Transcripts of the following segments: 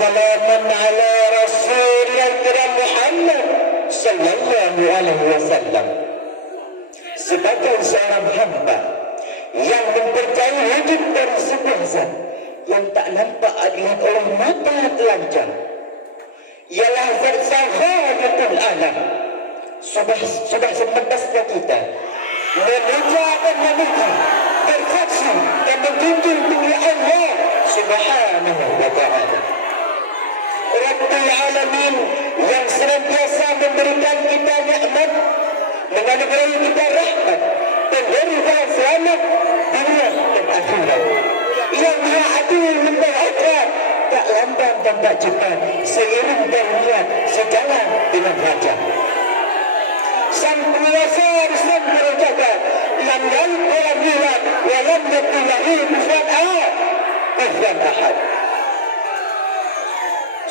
salaman ala Rasulil Karim Muhammad sallallahu alaihi wasallam sebagai seorang hamba yang mempercayai wujud dari sebuah zat yang tak nampak dilihat oleh mata telanjang, ialah zat Khaliqul alam. Sudah semestinya kita memuja dan memuji, bersaksi dan menjunjung tinggi Allah Subhanahu wa ta'ala, Rabbul Alamin, yang senantiasa memberikan kita nikmat, menganugerahi kita rahmat, memberi kita selamat dunia dan akhirat, yang Maha Adil memperhatikan, tak lamban dan tak cepat, seiring dan niat sejalan dengan raja. Sang penguasa sang penjaga, lam yalid walam yulad walam yakul lahu kufuwan ahad.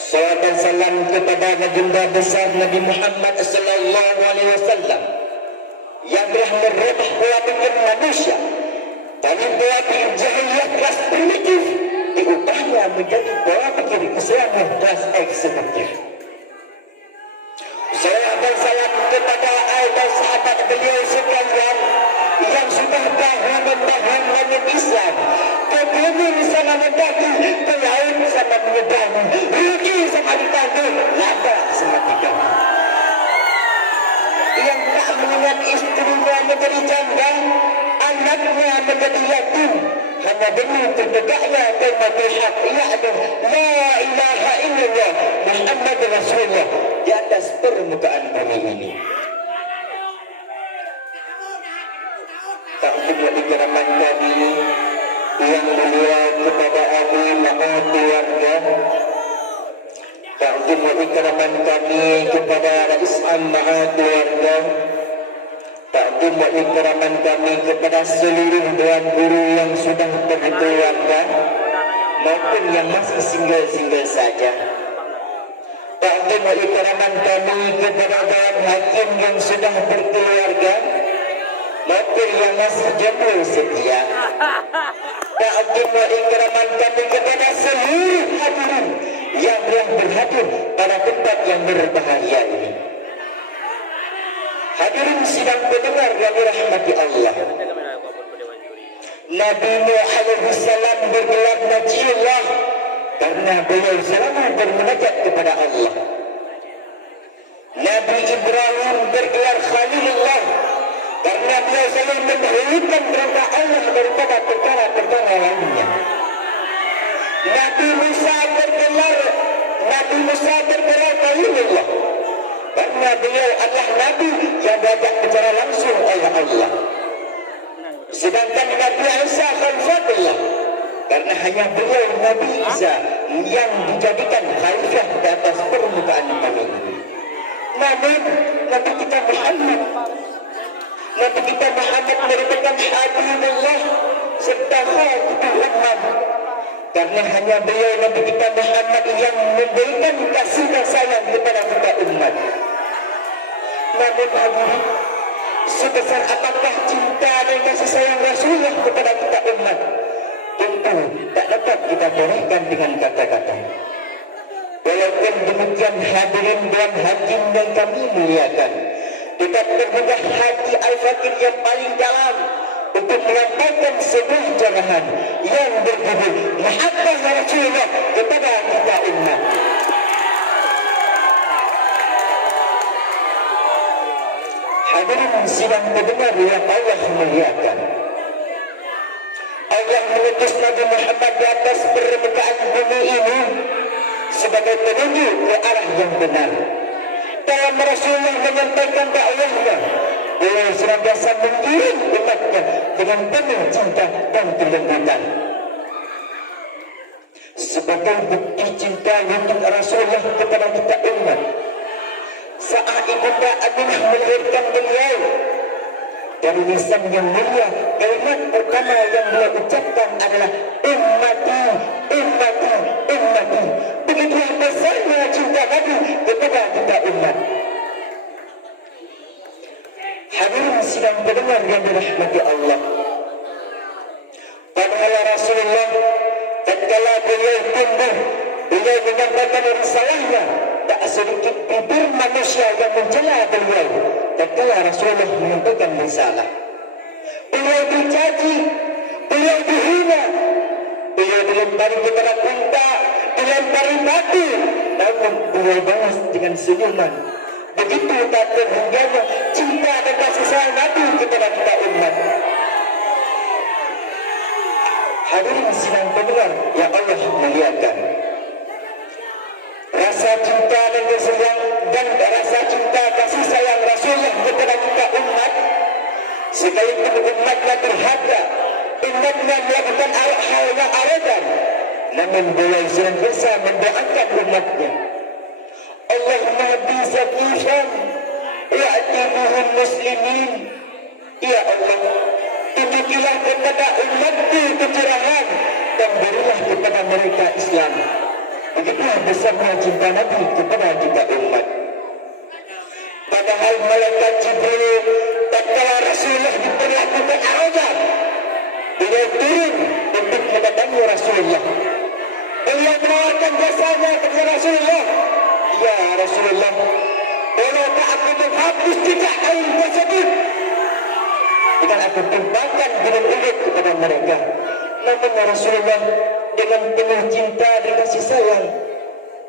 Salawat dan salam kepada baginda besar Nabi Muhammad sallallahu alaihi wasallam yang telah merubah pola pikir manusia dari pola pikir jahiliyah kelas primitif, diubahnya menjadi pola pikir keislaman kelas eksekutif. Salawat dan salam kepada dan sahabat beliau sekalian yang sudah bahu-membahu menyebut Islam, ke bumi sana mendaki, ke laut sana menyeberang, rugi sama ditanggung, lada sama diganggu. Yang tak mengingat istrinya menjadi janda, anaknya menjadi yatim, hanya demi tertegaknya kalimat hak, yaitu la ilaha illallah Muhammad Rasulullah di atas permukaan bumi ini. Tak cuma dikeraman kami yang mulia kepada Abu Mahat keluarga, tak cuma dikeraman kami kepada Rais Mahat keluarga, tak cuma dikeraman kami kepada seluruh dewan guru yang sudah berkeluarga maupun yang masih single-single saja. Tak cuma dikeraman kami kepada dewan hakim yang sudah berkeluarga maupun yang masih jomblo setia. Ta'zim wa ikraman kami kepada seluruh hadirin yang berhadir pada tempat yang berbahaya ini. Hadirin sidang pendengar yang dirahmati Allah, Nabi Nuh alaihi salam bergelar Najiyullah karena beliau selalu bermunajat kepada Allah. Nabi Ibrahim bergelar Khalilullah karena beliau selalu mendahulukan perintah Allah daripada perkara-perkara lainnya. Nabi Musa bergelar Kalimullah karena beliau adalah Nabi yang diajak bicara langsung oleh Allah. Sedangkan Nabi Isa Khalfatullah karena hanya beliau Nabi Isa yang dijadikan khalifah di atas permukaan bumi ini. Namun Nabi kita Muhammad merupakan Habibullah serta Khatibul Ummah karena hanya beliau Nabi kita Muhammad yang memberikan kasih dan sayang kepada kita umat. Namun hadirin, sebesar apakah cinta dan kasih sayang Rasulullah kepada kita umat, tentu tak dapat kita torehkan dengan kata-kata. Walaupun demikian hadirin dan hakim yang kami muliakan, kita tergugah hati al-fakir yang paling dalam untuk menyampaikan sebuah jarahan yang berjudul Mahabbah Rasulullah kepada kita umat. Hadirin sidang pendengar yang Allah muliakan, Allah mengutus Nabi Muhammad di atas permukaan bumi ini sebagai penunjuk ke arah yang benar. Dalam Rasulullah menyampaikan dakwahnya, beliau senantiasa mengiring umatnya dengan penuh cinta dan kelembutan. Sebagai bukti cinta wujud Rasulullah kepada kita umat, saat ibunda Aminah melahirkan beliau, dari lisan yang mulia, kalimat pertama yang beliau ucapkan adalah ummati, ummati, ummati. Begitulah besarnya cinta Nabi kepada kita umat. Hadirin sidang pendengar yang dirahmati Allah, padahal Rasulullah tatkala beliau tumbuh, beliau dengan menyampaikan risalahnya, tak sedikit bibir manusia yang mencela beliau tatkala Rasulullah menyampaikan risalah. Beliau dicaci, beliau dihina, beliau dilempari kepada unta, dilempari batu, namun beliau balas dengan senyuman. Begitu tak terhingganya cinta dan kasih sayang Nabi kepada kita umat. Hadirin sidang pendengar yang Allah muliakan, rasa cinta dan kasih sayang dan rasa cinta kasih sayang Rasulullah kepada kita umat, sekalipun umatnya terhadap, umatnya melakukan hal yang arogan, namun beliau senantiasa mendoakan umatnya. Allahumma hdi zakifan wa'tibuhum muslimin. Ya Allah, tunjukilah kepada umatku kecerahan dan berilah kepada mereka Islam. Begitulah besarnya cinta Nabi kepada kita umat. Padahal malaikat Jibril tatkala Rasulullah diperlakukan arogan, beliau turun untuk mendatangi Rasulullah. Beliau menawarkan jasanya kepada Rasulullah. Ya Rasulullah, bolehkah aku menghapus jejak kain tersebut dengan aku tumpahkan gunung Uhud kepada mereka? Namun Rasulullah dengan penuh cinta dan kasih sayang,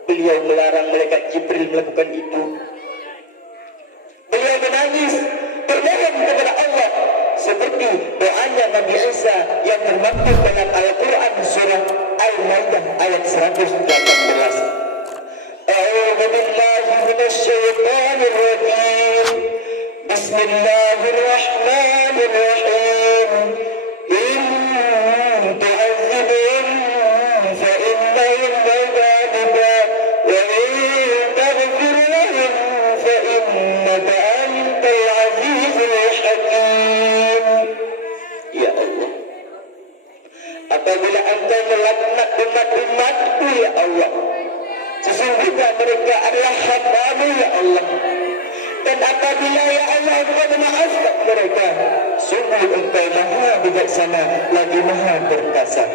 beliau melarang malaikat Jibril melakukan itu. Beliau menangis, bermohon kepada Allah seperti doanya Nabi Isa yang termaktub dalam Al-Quran surah Al-Maidah ayat 118. A'udzu billahi minasy syaithanir rajim. Bismillahirrahmanirrahim. In tu'adzibhum fa innahum 'ibaduka wa in taghfir lahum fa innaka antal 'azizul hakim. Ya Allah, apabila Engkau melaknat umat-umatku ya Allah, sesungguhnya mereka adalah hamba-Mu ya Allah. Dan apabila ya Allah Engkau memaafkan mereka, sungguh Engkau maha bijaksana lagi maha perkasa.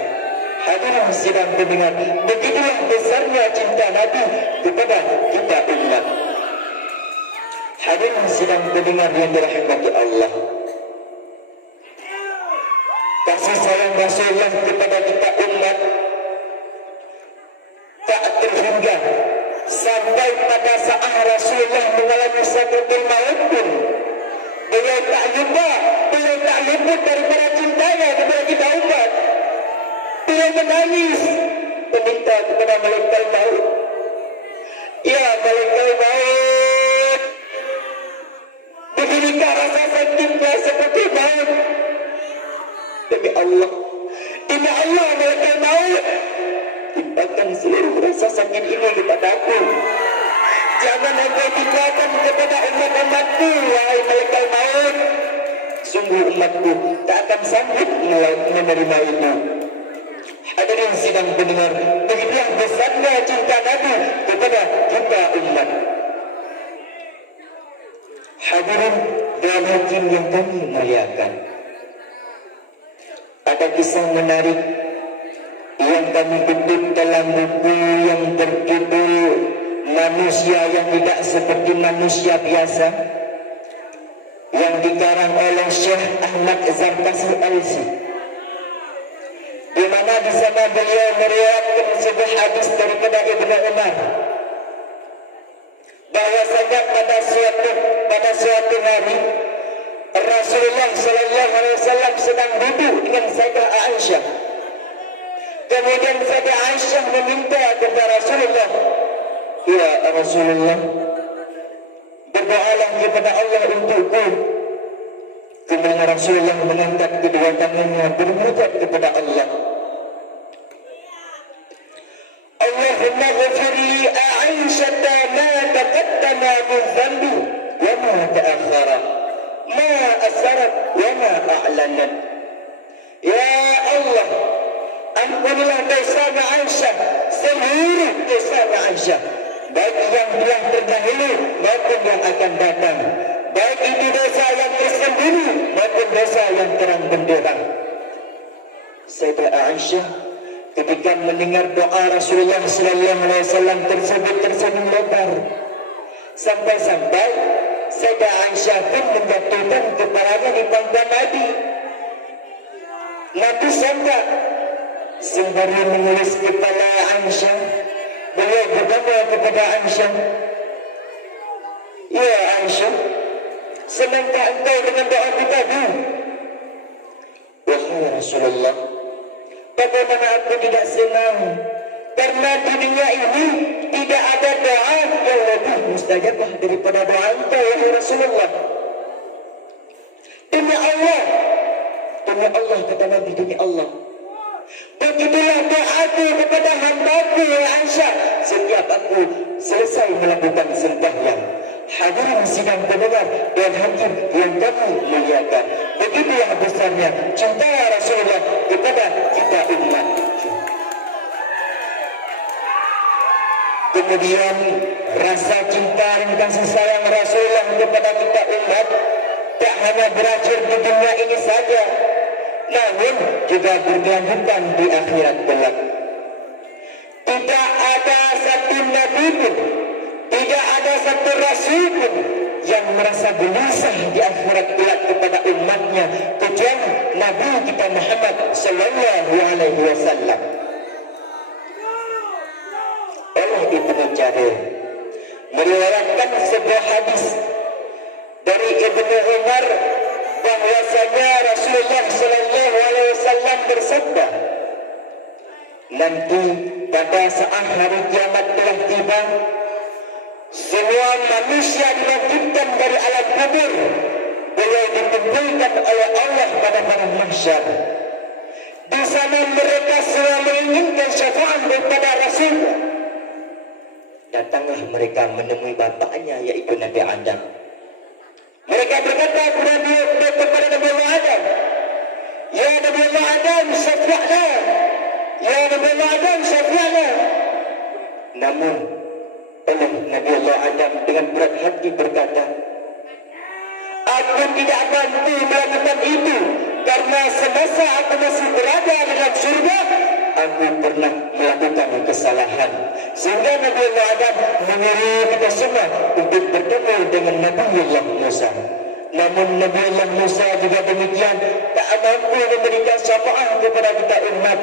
Hadirin sidang pendengar, begitulah besarnya cinta Nabi kepada kita umat. Hadirin sidang pendengar yang dirahmati Allah, kasih sayang Rasulullah kepada kita umat tak terhingga sampai pada saat Rasulullah mengalami sakaratul maut pun beliau tak lupa, beliau tak luput daripada cintanya kepada kita umat. Beliau menangis meminta kepada malaikat maut, ya malaikat maut, beginikah rasa sakitnya seperti maut? Demi Allah malaikat maut, timpakan seluruh rasa sakit ini kepada aku. Jangan engkau tinggalkan kepada umat-umatku, wahai malaikat maut. Sungguh umatku tak akan sanggup menerima itu. Hadirin sidang pendengar, begitulah besarnya cinta Nabi kepada kita umat. Hadirin dan hakim yang kami muliakan, ada kisah menarik yang kami kutip dalam buku yang berjudul Manusia yang Tidak Seperti Manusia Biasa, yang dikarang oleh Syekh Ahmad Zarkasi Al-Si, di mana di sana beliau meriwayatkan sebuah hadis daripada Ibnu Umar bahwasanya pada suatu hari Rasulullah sallallahu alaihi wasallam sedang duduk dengan Sayyidah Aisyah. Kemudian Sayyidah Aisyah meminta kepada Rasulullah, ya Rasulullah, berdoalah kepada Allah untukku. Kemudian Rasulullah mengangkat kedua tangannya bermunajat kepada Allah. Allahumma ghfir li Aisyah ma taqaddama min dhanbi wa ma ta'akhkhara, ma asrat wa ma a'lanat. Ya Allah, ampunilah dosa Aisyah, seluruh dosa Aisyah, baik yang telah terdahulu maupun yang akan datang, baik itu dosa yang tersembunyi maupun dosa yang terang benderang. Sayyidah Aisyah ketika mendengar doa Rasulullah sallallahu alaihi wasallam tersebut tersenyum lebar. Sampai-sampai Sayyidah Aisyah pun menjatuhkan kepalanya di pangkuan Nabi. Nabi sangka sembari mengelus kepala Aisyah, beliau bertanya kepada Aisyah, "Ya Aisyah, senangkah engkau dengan doa kita dulu?" "Wahai Rasulullah, bagaimana aku tidak senang? Karena di dunia ini tidak ada doa yang lebih mustajabah daripada doa engkau, wahai Rasulullah." "Demi Allah," kata Nabi, "demi Allah, begitulah doaku kepada hambaku ya Aisyah setiap aku selesai melakukan sembahyang." Hadirin sidang pendengar dan hakim yang kami muliakan, begitulah besarnya cinta Rasulullah kepada kita umat. Kemudian rasa cinta dan kasih sayang Rasulullah kepada kita umat tak hanya berakhir di dunia ini saja, namun juga berkelanjutan di akhirat kelak. Tidak ada satu nabi pun, tidak ada satu rasul pun yang merasa gelisah di akhirat kelak kepada umatnya kecuali Nabi kita Muhammad sallallahu alaihi wasallam. Oleh Ibnu Jarir meriwayatkan sebuah hadis dari Ibnu Umar bahwasanya Rasulullah sallallahu alaihi wasallam bersabda, "Nanti pada saat hari kiamat telah tiba, semua manusia dibangkitkan dari alam kubur. Beliau dikumpulkan oleh Allah pada padang mahsyar. Di sana mereka semua menginginkan syafaat daripada Rasulullah. Datanglah mereka menemui bapaknya, yaitu Nabi Adam. Mereka berkata kepada Nabi Allah Adam, 'Ya Nabi Allah Adam, syafi'na. Ya Nabi Allah Adam, syafi'na.' Namun oleh Nabi Allah Adam dengan berat hati berkata, 'Aku tidak mampu melakukan itu karena semasa aku masih berada dalam surga, aku pernah melakukan kesalahan.' Sehingga Nabi Allah Adam menyuruh kita semua untuk bertemu dengan Nabi Allah Musa. Namun Nabi Allah Musa juga demikian tak mampu memberikan syafaat kepada kita umat.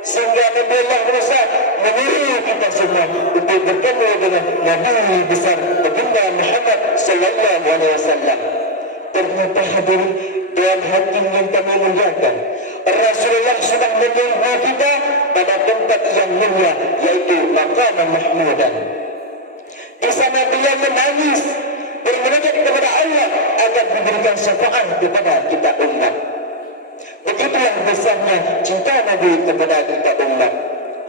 Sehingga Nabi Allah Musa menyuruh kita semua untuk bertemu dengan Nabi besar baginda Muhammad sallallahu alaihi wasallam. Ternyata hadirin dan hakim yang kami muliakan, Rasulullah sudah menunggu kita pada tempat yang mulia, yaitu Maqam Mahmudan. Di sana beliau menangis, bermunajat kepada Allah agar diberikan syafaat kepada kita umat. Begitulah besarnya cinta Nabi kepada kita umat.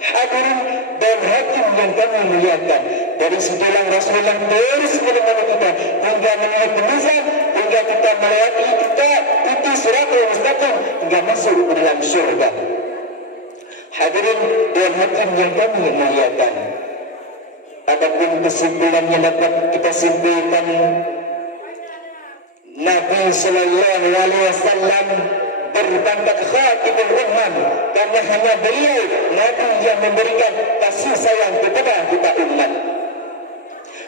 Hadirin dan hakim yang kami muliakan, dari situlah Rasulullah terus menemani kita hingga menuju penizam, hingga kita melewati kita itu Siratul Mustaqim hingga masuk ke dalam surga. Hadirin dan hakim yang kami muliakan, adapun kesimpulan yang dapat kita simpulkan, Nabi sallallahu alaihi wasallam berpangkat khatibul ummah karena hanya beliau Nabi yang memberikan kasih sayang kepada kita umat.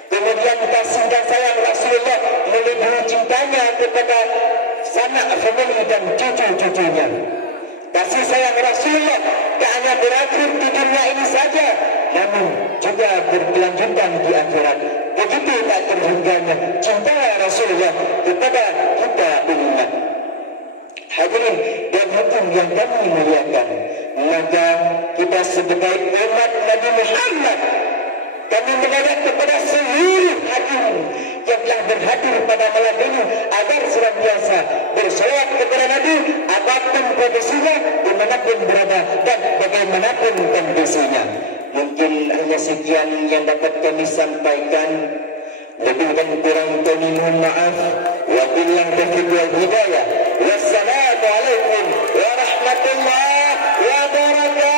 Kemudian kasih dan sayang Rasulullah melebihi cintanya kepada sanak famili dan cucu-cucunya. Kasih sayang Rasulullah tak hanya berakhir di dunia ini saja, namun juga berkelanjutan di akhirat. Begitu tak terhingganya cinta Rasulullah kepada kita umat. Hadirin dan hakim yang kami muliakan, maka kita sebagai umat Nabi Muhammad, kami mengajak kepada seluruh hakim yang telah berhadir pada malam ini agar senantiasa bersolawat kepada Nabi apapun kondisinya, dimanapun berada dan bagaimanapun kondisinya. Mungkin hanya sekian yang dapat kami sampaikan. Lebih dan kurang kami mohon maaf. Wabillahi taufiq wal hidayah. Wassalamualaikum warahmatullahi wabarakatuh.